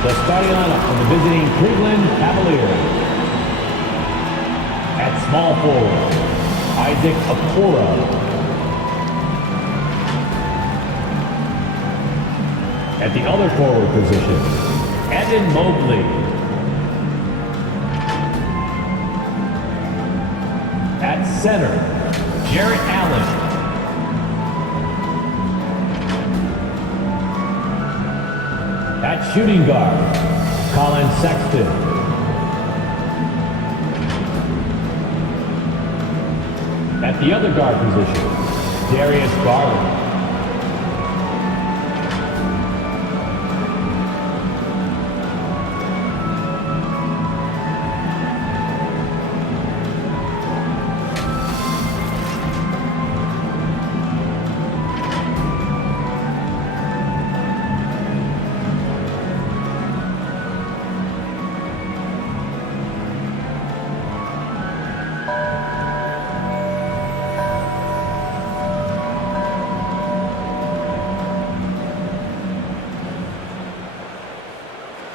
The starting lineup for the visiting Cleveland Cavaliers. At small forward, Isaac Okoro. At the other forward position, Evan Mobley. At center, Jarrett Allen. At shooting guard, Colin Sexton. At the other guard position, Darius Garland.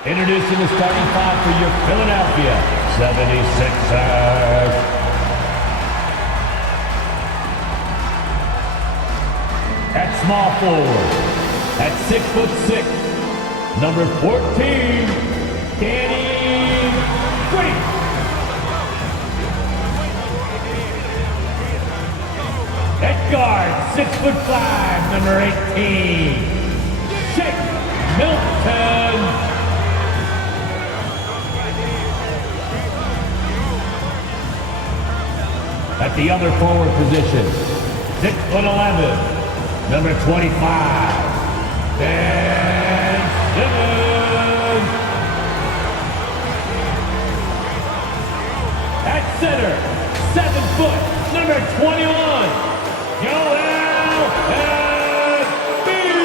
Introducing the starting five for your Philadelphia 76ers. At small forward, at 6'6", number 14, Danny Green. At guard, 6'5", number 18, Shake Milton. At the other forward position, 6'11", number 25, Ben Simmons. At center, 7 foot, number 21, Joel Embiid.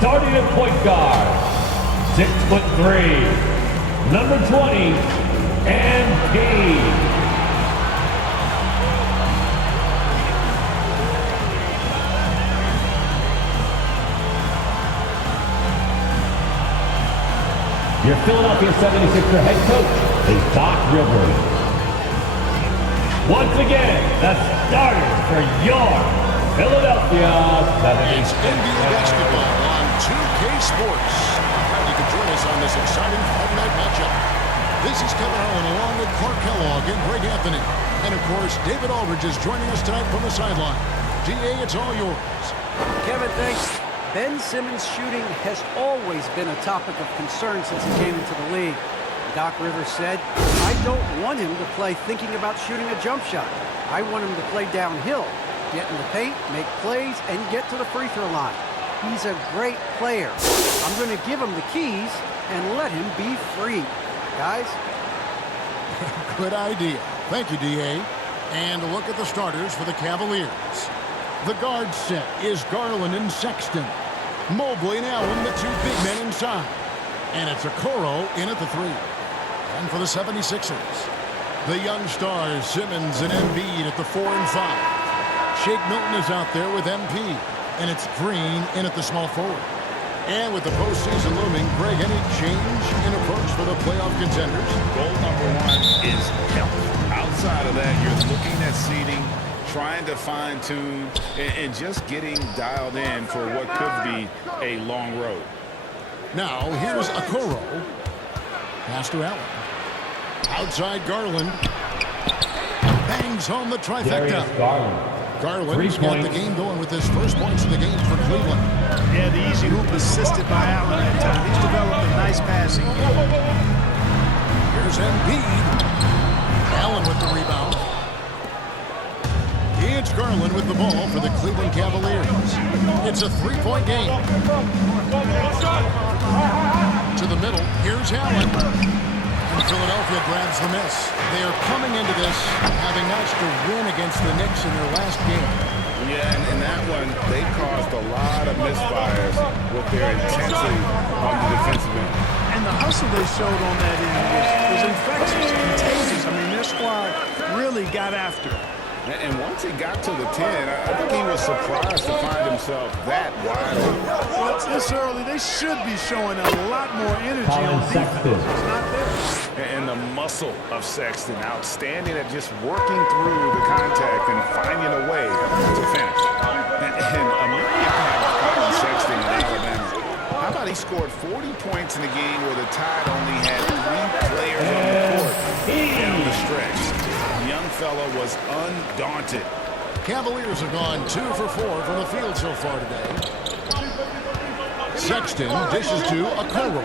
Starting at point guard, 6'3", number 20, MP. Your Philadelphia 76er head coach is Doc Rivers. Once again, the starters for your Philadelphia 76ers. NBA basketball on 2K Sports. Glad you could join us on this exciting Friday night matchup. This is Kevin Harlan along with Clark Kellogg and Greg Anthony. And of course, David Aldridge is joining us tonight from the sideline. DA, it's all yours. Kevin, thanks. Ben Simmons' shooting has always been a topic of concern since he came into the league. Doc Rivers said, I don't want him to play thinking about shooting a jump shot. I want him to play downhill, get in the paint, make plays, and get to the free throw line. He's a great player. I'm going to give him the keys and let him be free. Guys? Good idea. Thank you, DA. And a look at the starters for the Cavaliers. The guard set is Garland and Sexton. Mobley and Allen, the two big men inside. And it's Okoro in at the 3. And for the 76ers, the young stars, Simmons and Embiid at the 4 and 5. Shake Milton is out there with MP. And it's Green in at the small forward. And with the postseason looming, Greg, any change in approach for the playoff contenders? Goal number 1 is health. Outside of that, you're looking at seeding, trying to fine-tune, and just getting dialed in for what could be a long road. Now, here's Okoro. Pass to Allen. Outside Garland. Bangs home the trifecta. Darius Garland. Garland's got the game going with his first points of the game for Cleveland. Yeah, the easy hoop assisted by Allen that time. He's developed a nice passing game. Here's Embiid. Allen with the rebound. It's Garland with the ball for the Cleveland Cavaliers. It's a 3-point game. To the middle, here's Allen. And Philadelphia grabs the miss. They are coming into this having notched a win against the Knicks in their last game. Yeah, and in that one, they caused a lot of misfires with their intensity on the defensive end. And the hustle they showed on that end was infectious, contagious. I mean, their squad really got after it. And once he got to the 10, I think he was surprised to find himself that wide open. Well, it's this early. They should be showing a lot more energy on defense. It's not there. And the muscle of Sexton, outstanding at just working through the contact and finding a way to finish. And a million times Colin Sexton in Alabama. How about he scored 40 points in a game where the Tide only had 3 players on the court down the stretch. The young fella was undaunted. Cavaliers have gone 2 for 4 from the field so far today. Sexton dishes to Okoro.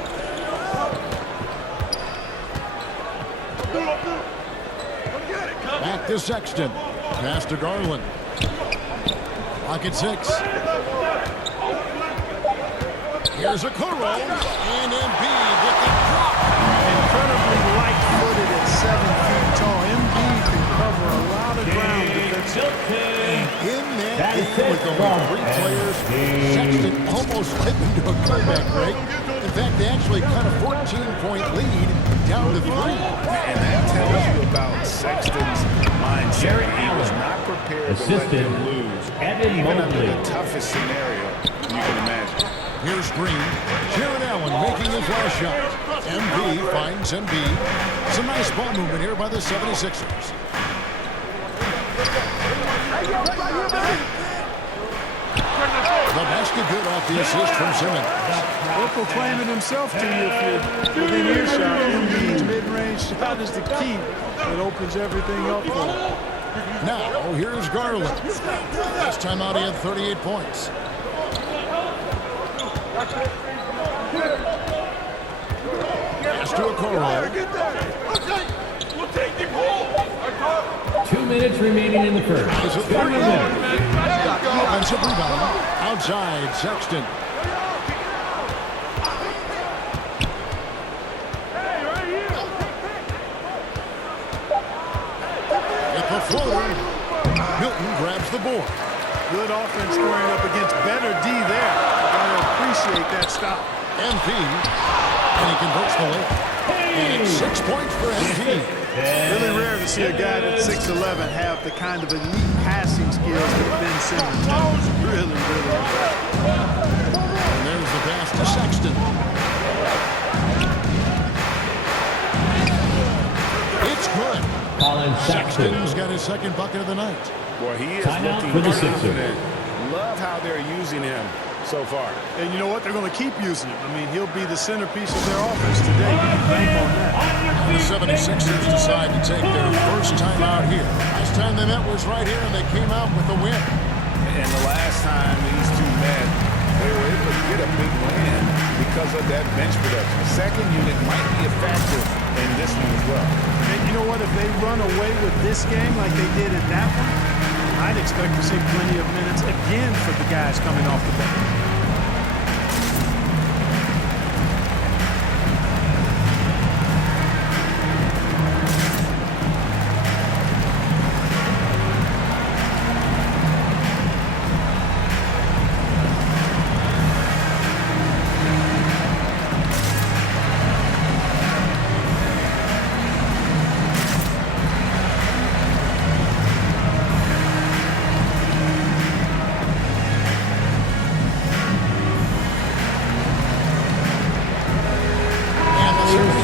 Back to Sexton. Pass to Garland. Lock at 6. Here's Okoro. And Embiid with the drop. Incredibly light-footed at 7 feet tall. Embiid can cover a lot of ground defensively. In that game with only 3 players, Sexton almost slipped into a comeback break. In fact, they actually cut a 14-point lead down to 3. And that tells you about Sexton's mindset. He was not prepared to let them lose, even under the toughest scenario you can imagine. Here's Green. Jared Allen making his last shot. MB finds Embiid. Some nice ball movement here by the 76ers. The basket good off the assist from Simmons. He'll proclaim it himself to you if you're within earshot. Embiid's mid-range shot is the key that opens everything up for him. Now, here's Garland. Last time out, he had 38 points. Pass to Okoro. 2 minutes remaining in the first. Offensive rebound. Outside, Sexton. With the floater. Milton grabs the board. Good offense scoring up against better D there. Gotta appreciate that stop. MP. And he converts the layup. And it's 6 points for MP. Really rare to see a guy that's 6'11" have the kind of elite passing skills that Ben Simmons has. Really, really rare. And there's the pass to Sexton. It's good. Colin Sexton. Sexton's got his second bucket of the night. Boy, he is Timeout looking for the confident. Love how they're using him so far. And you know what? They're going to keep using him. I mean, he'll be the centerpiece of their offense today. You can bank on that. And the 76ers decide to take their first time out here. Last time they met was right here, and they came out with a win. And the last time these two met, they were able to get a big win because of that bench production. The second unit might be a factor in this one as well. And you know what? If they run away with this game like they did in that one, I'd expect to see plenty of minutes again for the guys coming off the bench.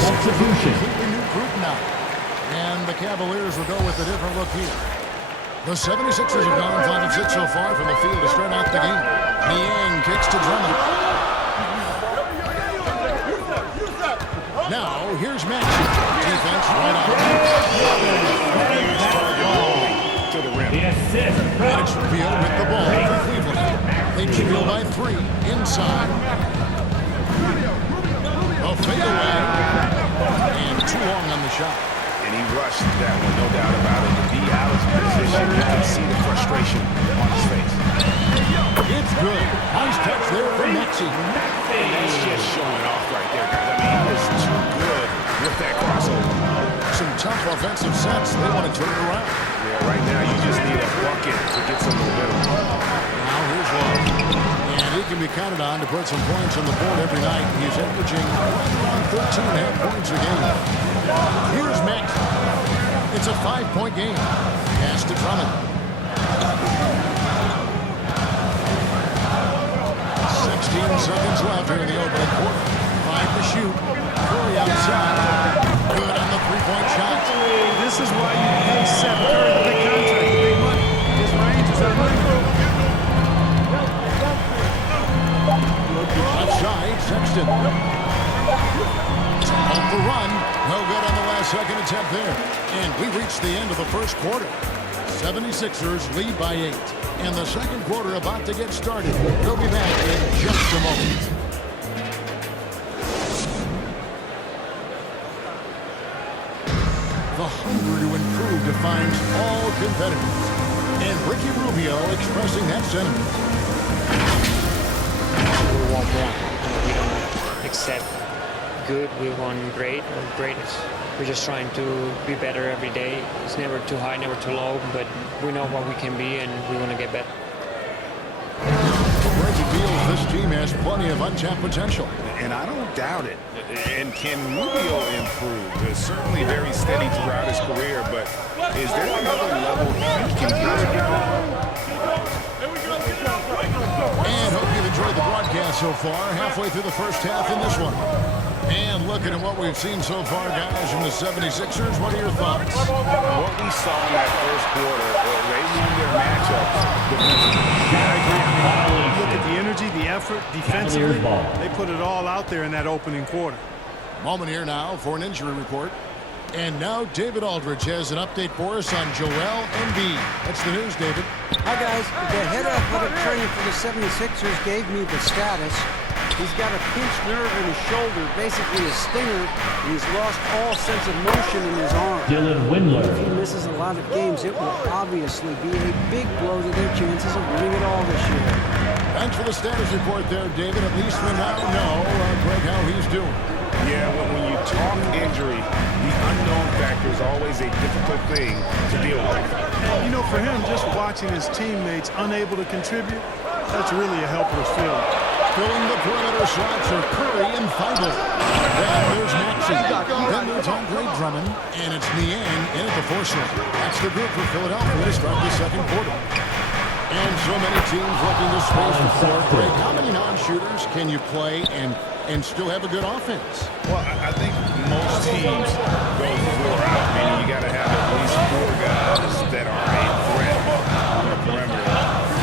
Substitution. New group now. And the Cavaliers will go with a different look here. The 76ers have gone 5 of 6 so far from the field to start out the game. Niang kicks to Drummond. Now, here's Maxey. Defense right out. To the rim. The assist. Field with the ball for Cleveland. They trail by 3 inside. A fadeaway. And too long on the shot. And he rushed that one, no doubt about it. To be out of position, you can see the frustration on his face. It's good. Nice touch there from Maxey. And that's just showing off right there, guys. I mean, he was too good with that crossover. Some tough offensive sets. They want to turn it around. Yeah, right now you just need a bucket to get some momentum. Now here's Love. And he can be counted on to put some points on the board every night. He's averaging around 13.5 points a game. Here's Maxey. It's a 5-point game. Pass to Drummond. 16 seconds left here in the opening quarter. 5 to shoot. Curry outside. Good on the three-point shot. This is why you pay Seth Curry the big contract, the big money. His range is unlimited. Outside, Sexton. Off the run. No good on the last second attempt there. And we reached the end of the first quarter. 76ers lead by 8. And the second quarter about to get started. We'll be back in just a moment. The hunger to improve defines all competitors. And Ricky Rubio expressing that sentiment. We want more. We don't accept good, we want great or greatness. We're just trying to be better every day. It's never too high, never too low, but we know what we can be and we want to get better. Reggie feels this team has plenty of untapped potential. And I don't doubt it. And can Rubio improve? He's certainly very steady throughout his career, but is there another level he can get to? And hope you've enjoyed the broadcast so far. Halfway through the first half in this one. And looking at what we've seen so far, guys, from the 76ers, what are your thoughts? What we saw in that first quarter, they won their matchups. Look at the energy, the effort, defensively. They put it all out there in that opening quarter. Moment here now for an injury report. And now David Aldridge has an update for us on Joel Embiid. That's the news, David. Hi, guys. The head athletic trainer for the 76ers gave me the status. He's got a pinched nerve in his shoulder, basically a stinger, and he's lost all sense of motion in his arm. Dylan Windler. If he misses a lot of games, it will obviously be a big blow to their chances of winning it all this year. Thanks for the status report there, David. At least we now know, Greg, how he's doing. Yeah, when you talk injury, the unknown factor is always a difficult thing to deal with. You know, for him, just watching his teammates unable to contribute, that's really a helpless feeling. Filling the perimeter slots are Curry and Feigl. Then there's Maxey. Then there's Andre Drummond. And it's Niang in at the four-slot. That's the group for Philadelphia to start the second quarter. And so many teams looking to space the floor. Greg, how many non-shooters can you play and still have a good offense? Well, I think most teams go 4 out, meaning you got to have at least 4 guys that are a threat on the perimeter.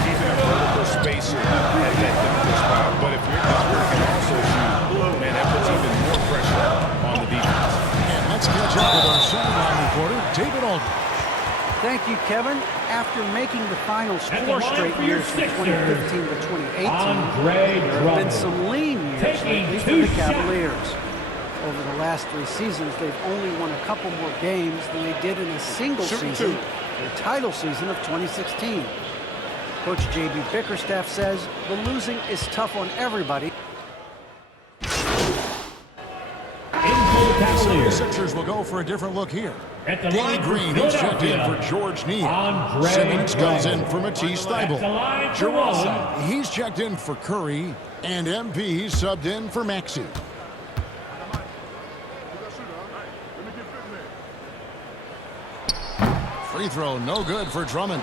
Keeping a vertical spacer at that difficult spot. But if your guard can also shoot, man, that puts even more pressure on the defense. And let's catch up with our sideline reporter, David Aldridge. Thank you, Kevin. After making the finals At the 4 line straight for your years from Sixers, 2015 to 2018, Andre there have been Drummond. some lean years Taking lately for 2 the shots. Cavaliers. Over the last 3 seasons, they've only won a couple more games than they did in a single season, their title season of 2016. Coach J.B. Bickerstaff says the losing is tough on everybody. The Sixers will go for a different look here. At the Danny line Green for is checked in for Philadelphia, George Neal. Andre Simmons goes in Drummond. for Matisse At the Thybulle. line for Jerome, Rosa. he's checked in for Curry. And MP subbed in for Maxey. Free throw, no good for Drummond.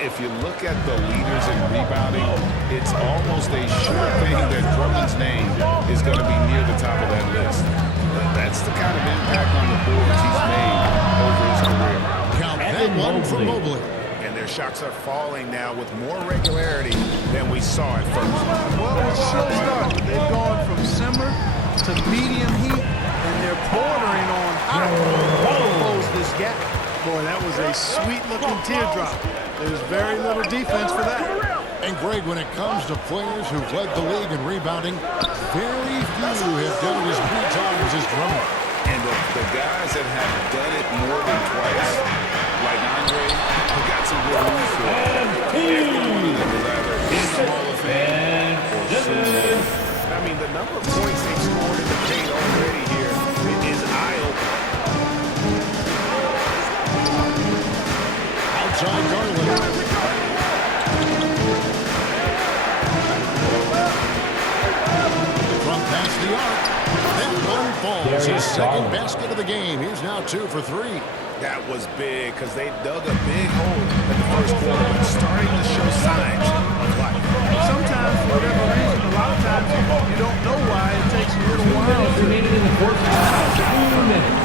If you look at the leaders in rebounding, it's almost a sure thing that Drummond's name is going to be near the top of that list. That's the kind of impact on the boards he's made over his career. Count that one for Mobley. And their shots are falling now with more regularity than we saw at first. Well, it's a slow start. They've gone from simmer to medium heat, and they're bordering on hot to close this gap. Boy, that was a sweet-looking teardrop. There's very little defense for that. And Greg, when it comes to players who've led the league in rebounding, very few have done it as many times as Drummond. And the guys that have done it more than twice, like Andre, have got some good news for them. Every one of them is either in the Hall of Fame or soon. I mean, the number of points they've scored in the paint already here is eye-opening. Outside Garland. From past the arc. That one falls. His second basket of the game. He's now 2 for 3. That was big because they dug a big hole in the first quarter, but starting to show signs of life. Sometimes, for whatever reason, a lot of times you don't know why. It takes a little while to... Remaining in the first half. 2 minutes.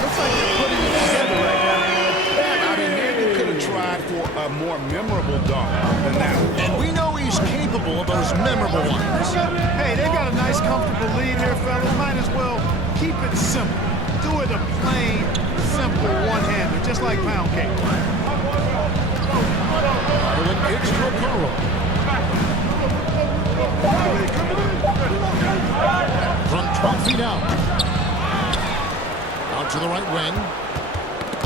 Looks like they're putting it together right now. I mean, maybe they could have tried for a more memorable dunk than that one. And we know he's capable of those memorable ones. Hey, they got a nice, comfortable lead here, fellas. Might as well keep it simple. Do it a plain, simple one-hander, just like pound cake. Garland gets to Okoro. From 12 feet out. Out to the right wing.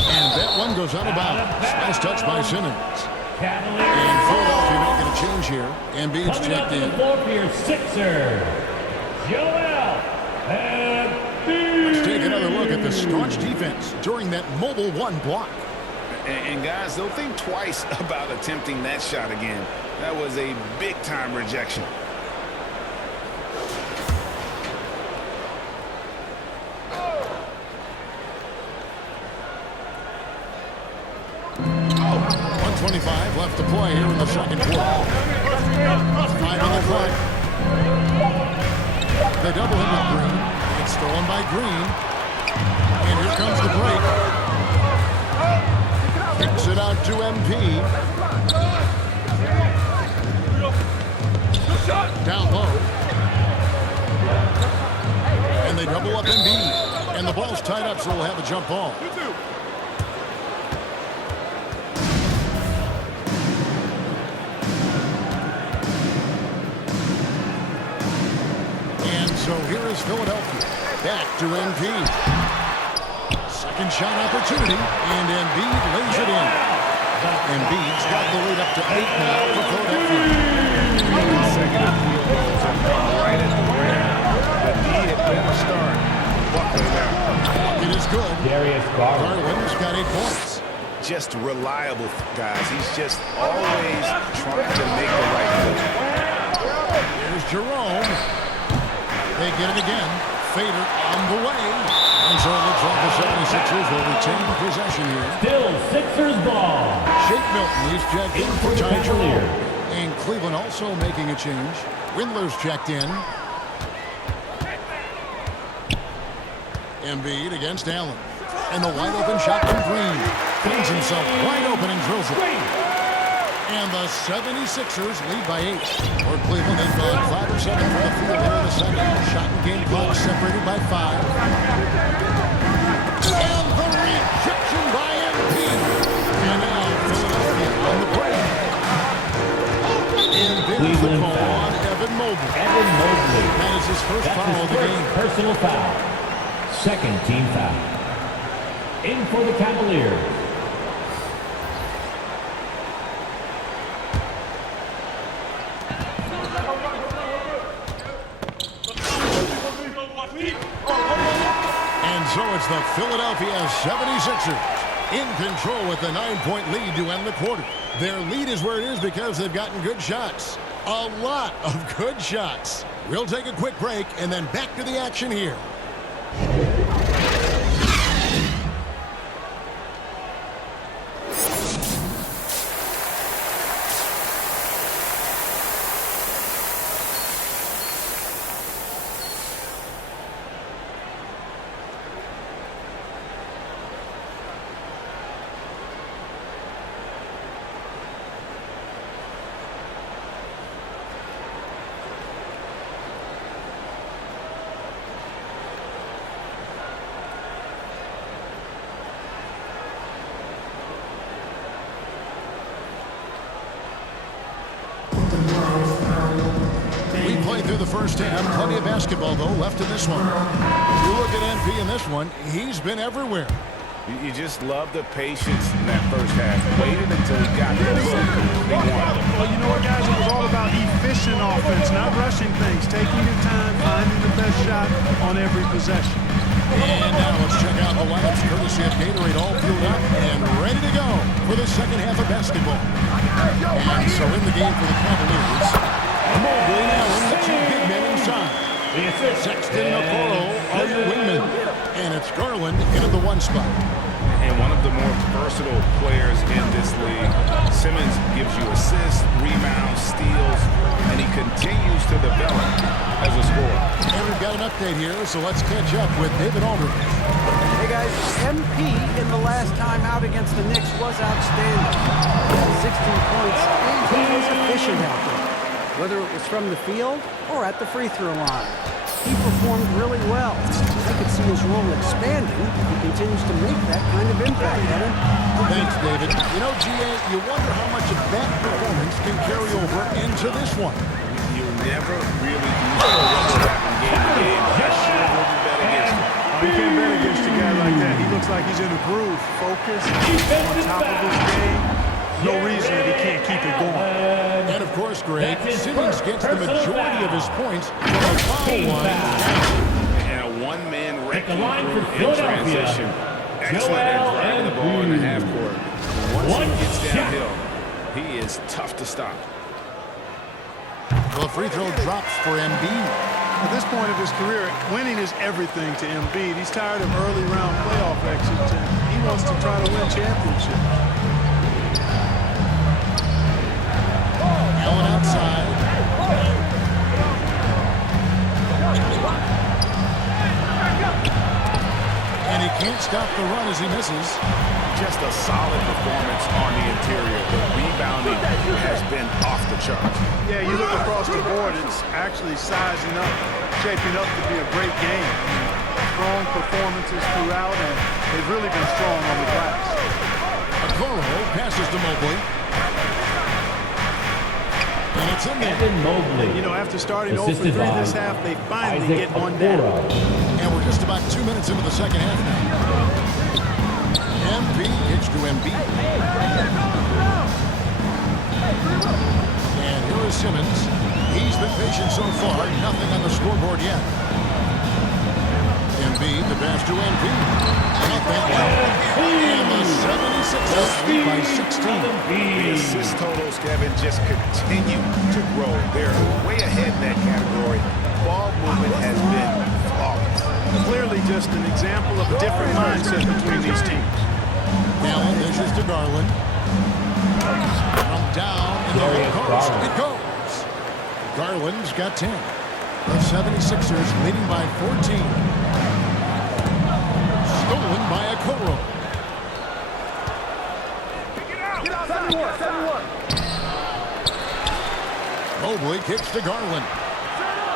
And that one goes out of bounds. Nice touch by Simmons. And Philadelphia making a change here. Embiid's checked in. For your Sixers, Joel Embiid. Let's take another look at the staunch defense during that mobile one block. And guys, they'll think twice about attempting that shot again. That was a big-time rejection. Oh, 1:25 left to play here in the second quarter. 5 on the clock. They double him with Green. It's stolen by Green. And here comes the break. Kicks it out to MP. Down low. And they double up Embiid. And the ball's tied up, so we'll have a jump ball. And so here is Philadelphia. Back to Embiid. Second shot opportunity, and Embiid lays it in. Embiid's got the lead up to 8 now for Philadelphia. Consecutive field goals have come right at the rim. The need had better start. Buckley there. It is good. Darius Garland. Garland's got 8 points. Just reliable, guys. He's just always trying to make the right move. Here's Jerome. They get it again. Fader on the way. And so it looks like the 76ers will retain possession here. Still Sixers ball. Shake Milton, he's checked in for Ty Jerome. And Cleveland also making a change. Windler's checked in. Embiid against Allen. And the wide open shot from Green. Finds himself wide open and drills it. And the 76ers lead by 8. For Cleveland, they've gone 5 of 7 from the field here in the second. Shot and game clock separated by 5. And the rejection by Embiid. And now Philadelphia on the break. And there's the call on Evan Mobley. Evan Mobley. That is his first foul of the game. Personal foul. Second team foul. In for the Cavaliers. And so it's the Philadelphia 76ers in control with the 9-point lead to end the quarter. Their lead is where it is because they've gotten good shots. A lot of good shots. We'll take a quick break and then back to the action here. We played through the first half. Plenty of basketball, though, left in this one. You look at MP in this one, he's been everywhere. You just love the patience in that first half. Waited until he got to the second. They won. Well, you know what, guys? It was all about efficient offense, not rushing things, taking your time, finding the best shot on every possession. And now let's check out the lineups courtesy of Gatorade, all fueled up and ready to go for the second half of basketball. And so in the game for the Cavaliers, Mobley and Allen, the 2 big men inside. Sexton and Okoro are your wingmen. And it's Garland in at the 1 spot. And one of the more versatile players in this league. Simmons gives you assists, rebounds, steals, and he continues to develop as a scorer. And we've got an update here, so let's catch up with David Aldridge. Hey guys, MP in the last time out against the Knicks was outstanding. He had 16 points and he was efficient out there, whether it was from the field or at the free throw line. He performed really well. I could see his role expanding if he continues to make that kind of impact, Kevin. Thanks, David. You know, GA, you wonder how much of that performance can carry over into this one. You never really know what will happen game to game. I sure wouldn't bet against him. You can't bet against a guy like that. He looks like he's in a groove, focused, on top of his game. No reason that he can't keep it going. And of course, Greg, Simmons gets the majority of his points from the foul line. And a one-man wrecking crew in transition. Excellent at driving the ball in the half court. Once he gets downhill, he is tough to stop. The free throw drops for Embiid. At this point of his career, winning is everything to Embiid. He's tired of early round playoff exits, and he wants to try to win championships. Allen outside. And he can't stop the run as he misses. Just a solid performance on the interior. The rebounding has been off the charts. Yeah, you look across the board, it's actually sizing up, shaping up to be a great game. Strong performances throughout, and they've really been strong on the glass. Okoro passes to Mobley. And it's in there. Evan Mobley. You know, after starting 0 for 3 Assisted by this half, they finally Isaac get one down. Okoro. And we're just about 2 minutes into the second half now. MP gets to Embiid. And here is Simmons. He's been patient so far. Nothing on the scoreboard yet. Embiid, the pass to Embiid. Not that one. And the 76ers lead by 16. The assist totals, Kevin, just continue to grow. They're way ahead in that category. Ball movement has been flawless. Clearly just an example of a different mindset between these teams. Allen dishes to Garland. From down in the low post, it goes. Garland's got 10. The 76ers leading by 14. Stolen by Okoro. Mobley kicks to Garland.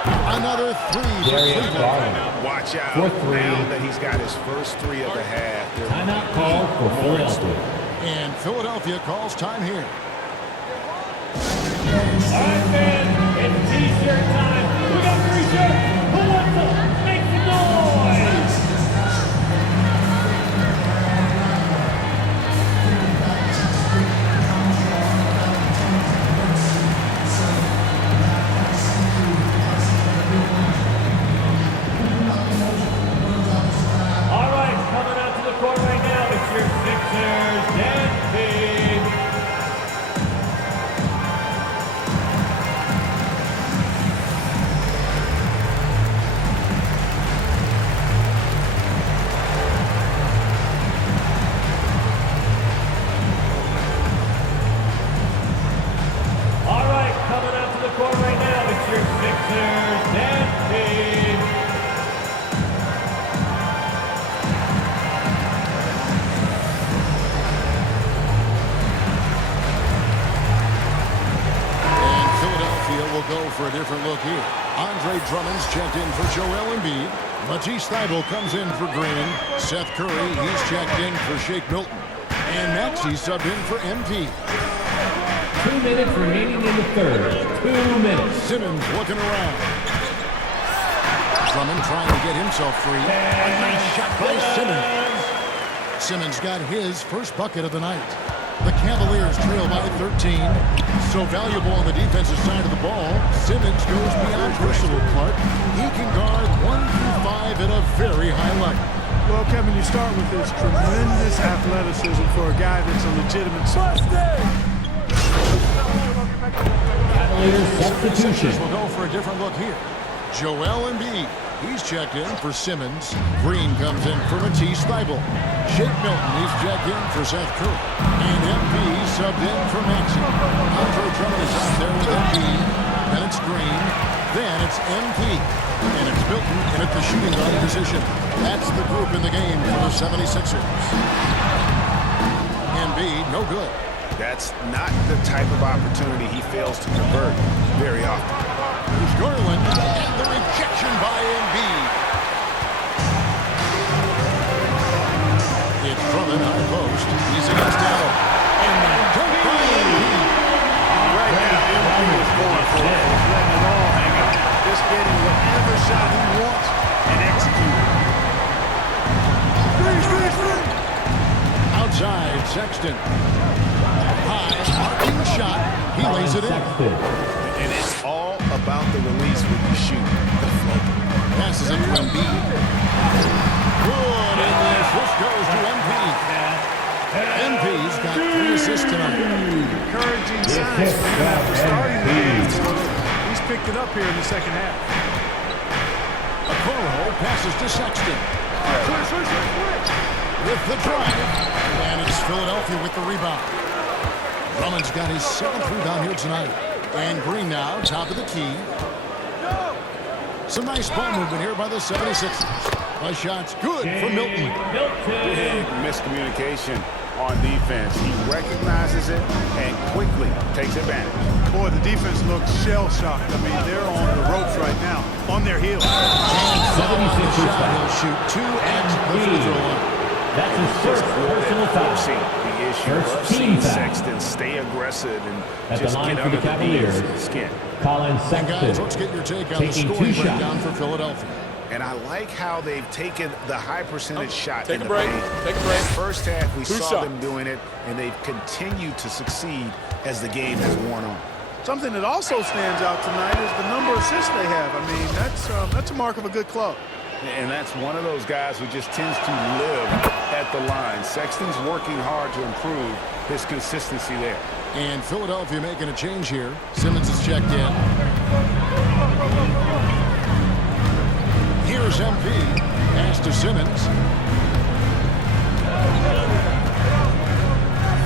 Another three for Cleveland. Watch out For three. now that he's got his first three of the half. Timeout call for Philadelphia. And Philadelphia calls time here. All right, fans, it's T-shirt time. We got free shirts. Who wants them? Make some noise. All right, coming out to the court right now, it's your Sixers and Big. All right, coming out to the court right now, it's your Sixers and Big. And Philadelphia will go for a different look here. Andre Drummond's checked in for Joel Embiid. Matisse Thybulle comes in for Green. Seth Curry, he's checked in for Shake Milton. And Maxey subbed in for MP. 2 minutes remaining in the third. 2 minutes. Simmons looking around. Drummond trying to get himself free. A nice shot by Simmons. Simmons got his first bucket of the night. The Cavaliers trail by 13. So valuable on the defensive side of the ball. Simmons goes beyond personal, Clark. He can guard 1 through 5 at a very high level. Well, Kevin, you start with this tremendous athleticism for a guy that's a legitimate sophomore. Cavaliers substitution. We'll go for a different look here. Joel Embiid. He's checked in for Simmons. Green comes in for Matisse Thybulle. Shake Milton, he's checked in for Seth Curry. And MP subbed in for Maxey. Andre Drummond is out there with MP. Then it's Green. Then it's MP. And it's Milton in at the shooting guard position. That's the group in the game for the 76ers. Embiid, no good. That's not the type of opportunity he fails to convert very often. Here's Garland, and the rejection by Embiid. It's Drummond, high post. He's against Allen. And the dunk by Embiid. Right now, Embiid is going for it. He's letting it all hang out. Just getting whatever shot he wants and executing. Outside, Sexton. High, arcing shot. He lays it in. And it's all about the release when you shoot the float. Passes it to Embiid. Good, and the assist goes to Embiid. Embiid's got 3 assists tonight. Encouraging signs after starting the game. He's picked it up here in the second half. Okoro passes to Sexton. With the drive. And it's Philadelphia with the rebound. Drummond's got his 7th rebound here tonight. And Green now, top of the key. Some nice ball movement here by the 76ers. The shot's good for Milton. Big miscommunication on defense. He recognizes it and quickly takes advantage. Boy, the defense looks shell-shocked. I mean, they're on the ropes right now, on their heels. And 76ers he'll shoot 2 at the free throw line. That's his first personal foul. The issue of seeing Sexton stay aggressive and At just the line get for the under Cavaliers, the skin. Colin And guys, Sexton let's get your take on the taking scoring 2 breakdown shots. for Philadelphia. And I like how they've taken the high percentage shot in the break. paint. Take a break. In the first half, we 2 saw shots. them doing it, and they've continued to succeed as the game has worn on. Something that also stands out tonight is the number of assists they have. I mean, that's a mark of a good club. And that's one of those guys who just tends to live at the line. Sexton's working hard to improve his consistency there. And Philadelphia making a change here. Simmons is checked in. Here's MP. Pass to Simmons.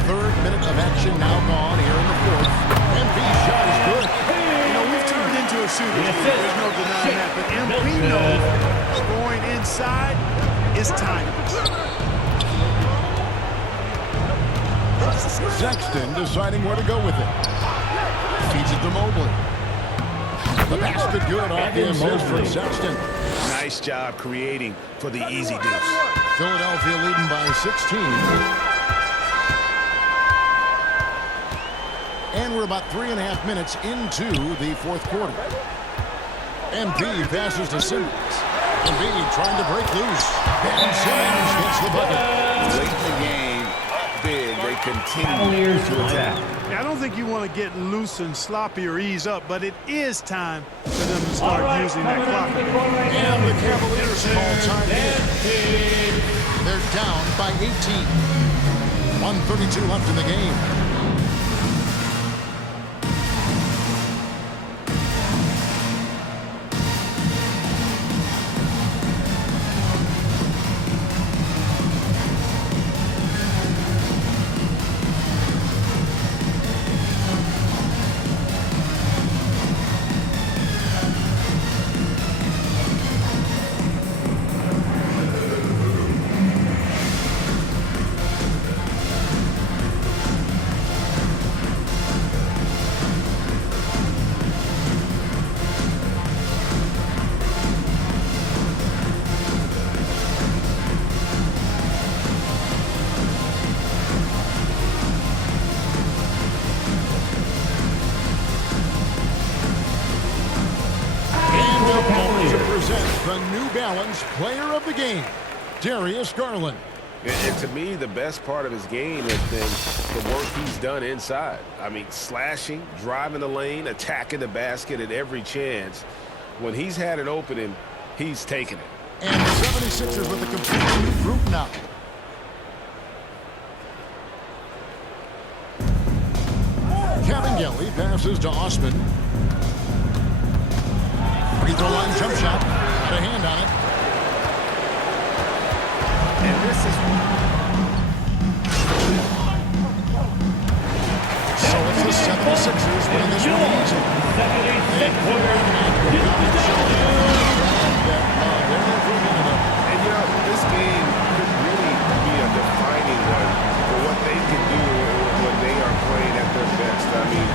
3rd minute of action now gone here in the 4th. MP's shot is good. You know, we've turned into a shooter's league. There's no denying that. But MP knows scoring inside is timeless. Sexton deciding where to go with it. Feeds it to Mobley. The basket good off the assist from Sexton. Nice job creating for the easy deuce. Philadelphia leading by 16. And we're about 3.5 minutes into the 4th quarter. MP passes to Simmons. Embiid trying to break loose. And Simmons gets the bucket. Late in the game, up big, they continue Cavaliers to attack. Yeah, I don't think you want to get loose and sloppy or ease up, but it is time for them to start using that clock. And the Cavaliers call time in. They're down by 18. 1:32 left in the game. The New Balance Player of the Game, Darius Garland. And to me, the best part of his game has been the work he's done inside. I mean, slashing, driving the lane, attacking the basket at every chance. When he's had an opening, he's taken it. And the 76ers with a completely new group now. Cavangeli passes to Osman. Free throw line jump shot. got a hand on it. And this is... So it's the 76ers winning this one easy. They put it on the